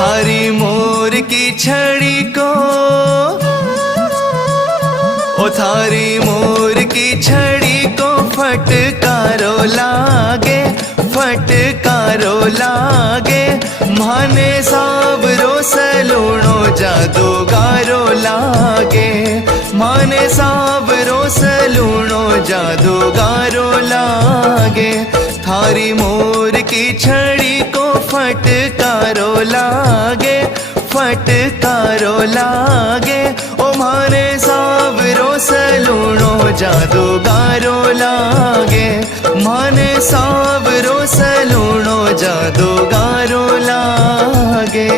थारी मोर की छड़ी को, ओ थारी मोर की छड़ी को फटकारो लागे, फटकारो लागे। माने सावरो सलूणो जादूगारो लागे, माने सावरो सलूणो जादूगारो लागे। थारी मोर की छड़ी को फटकारो लागे, फटकारो लागे। ओ माने सावरो सलूणो जादूगारो लागे, माने सावरो सलूणो जादूगारो लागे।